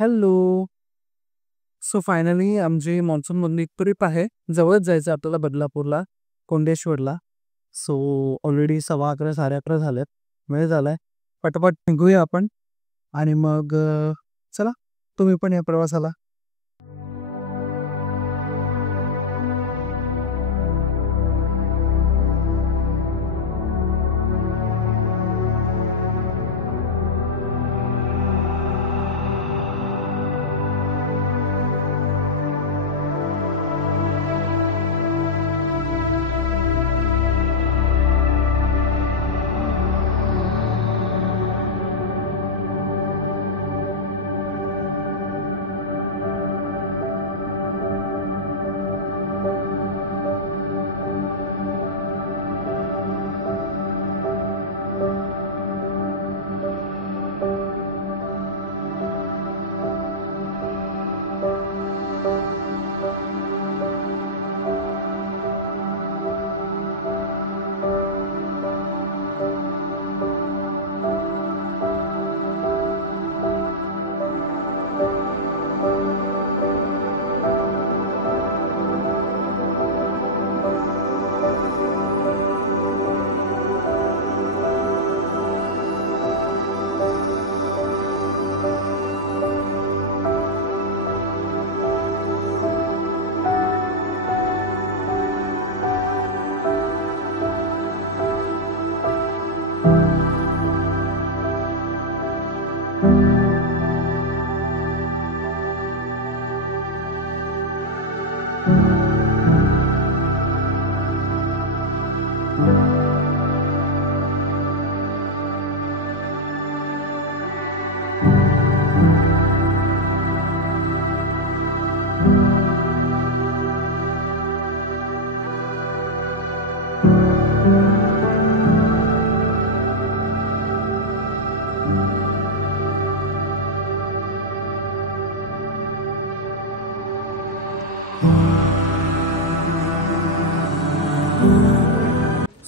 Hello. So finally आमची मान्सूनमधली एक trip आहे. जवळच जायचं आपल्याला बदलापूरला, कोंडेश्वरला. सो ऑलरेडी 11:15 11:30 झालेत. वेळ झालाय. पटापट निघूया आपण आणि मग चला तुम्ही पण या प्रवासाला.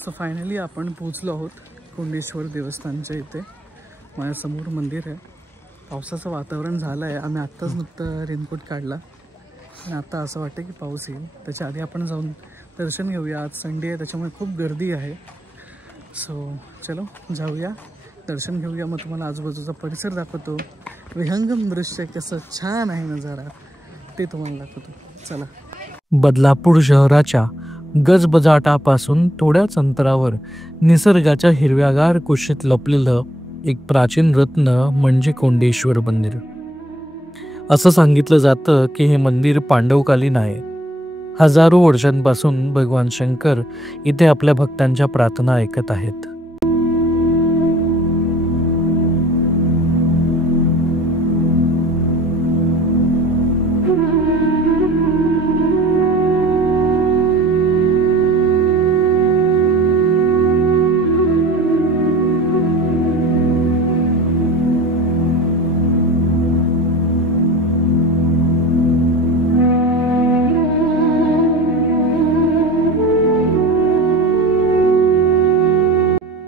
सो फायनली आपण पोहोचलो आहोत कोंडेश्वर देवस्थानच्या इथे. माझ्यासमोर मंदिर आहे. पावसाचं वातावरण झालं आहे. आम्ही आत्ताच नुकतं रेनकोट काढला आणि आता असं वाटतं की पाऊस येईल. त्याच्या आधी आपण जाऊन दर्शन घेऊया. आज संडे आहे त्याच्यामुळे खूप गर्दी आहे. सो चलो जाऊया, दर्शन घेऊया. मग तुम्हाला आजूबाजूचा परिसर दाखवतो. विहंगम दृश्य कसं छान आहे नजारा ते तुम्हाला दाखवतो. चला. बदलापूर शहराच्या गजबजाटापासून थोड्याच अंतरावर निसर्गाच्या हिरव्यागार कुशीत लपलेलं एक प्राचीन रत्न म्हणजे कोंडेश्वर मंदिर. असं सांगितलं जातं की हे मंदिर पांडवकालीन आहे. हजारो वर्षांपासून भगवान शंकर इथे आपल्या भक्तांच्या प्रार्थना ऐकत आहेत.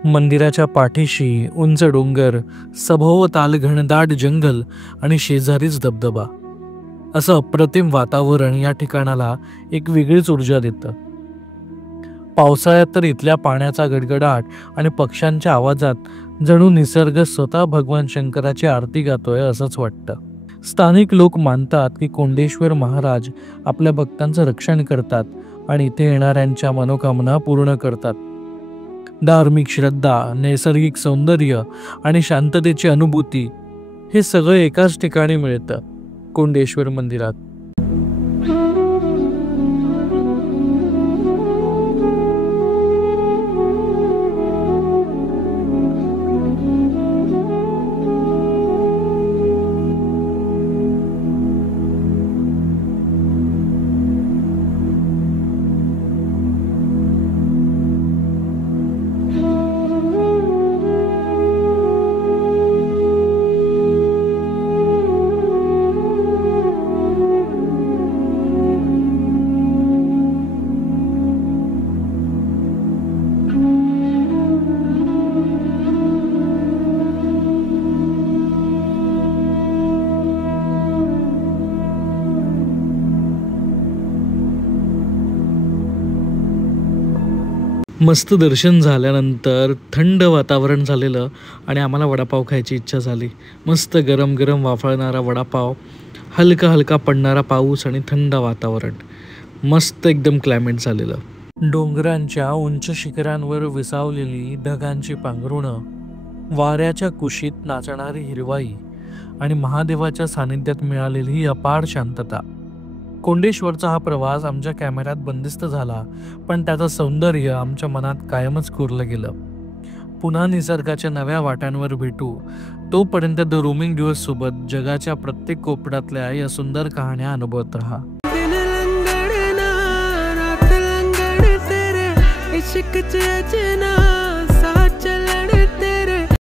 मंदिराच्या पाठीशी उंच डोंगर, सभोवताल घनदाट जंगल आणि शेजारीच धबधबा. असं अप्रतिम वातावरण या ठिकाणाला एक वेगळीच ऊर्जा देतं. पावसाळ्यात तर इथल्या पाण्याचा गडगडाट आणि पक्ष्यांच्या आवाजात जणू निसर्ग स्वतः भगवान शंकराची आरती गातोय असंच वाटतं. स्थानिक लोक मानतात की कोंडेश्वर महाराज आपल्या भक्तांचं रक्षण करतात आणि इथे येणाऱ्यांच्या मनोकामना पूर्ण करतात. धार्मिक श्रद्धा, नैसर्गिक सौंदर्य आणि शांततेची अनुभूती हे सगळं एकाच ठिकाणी मिळतं, कोंडेश्वर मंदिरात. मस्त दर्शन झाल्यानंतर थंड वातावरण झालेलं आणि आम्हाला वडापाव खायची इच्छा झाली. मस्त गरम गरम वाफळणारा वडापाव, हलका हलका पडणारा पाऊस आणि थंड वातावरण, मस्त एकदम क्लायमेट झालेलं. डोंगरांच्या उंच शिखरांवर विसावलेली ढगांची पांघरुणं, वाऱ्याच्या कुशीत नाचणारी हिरवाई आणि महादेवाच्या सानिध्यात मिळालेली ही अपार शांतता. कोंडेश्वरचा हा प्रवास आमच्या कॅमेऱ्यात बंदिस्त झाला, पण त्याचं सौंदर्य आमच्या मनात कायमच कोरलं गेलं. पुन्हा निसर्गाच्या नव्या वाटांवर भेटू. तोपर्यंत द रोमिंग ड्युअर्स सोबत जगाच्या प्रत्येक कोपऱ्यातल्या या सुंदर कहाण्या अनुभवत राहा. इश्क च अजना